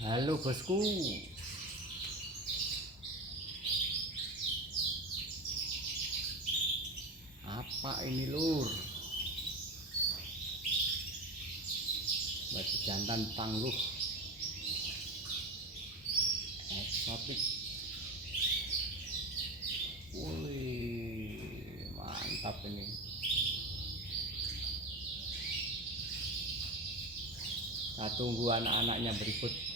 Halo bosku, apa ini lur? Batu jantan tangguh, eksotik. Wih, mantap ini. Kita tunggu anak-anaknya berikut.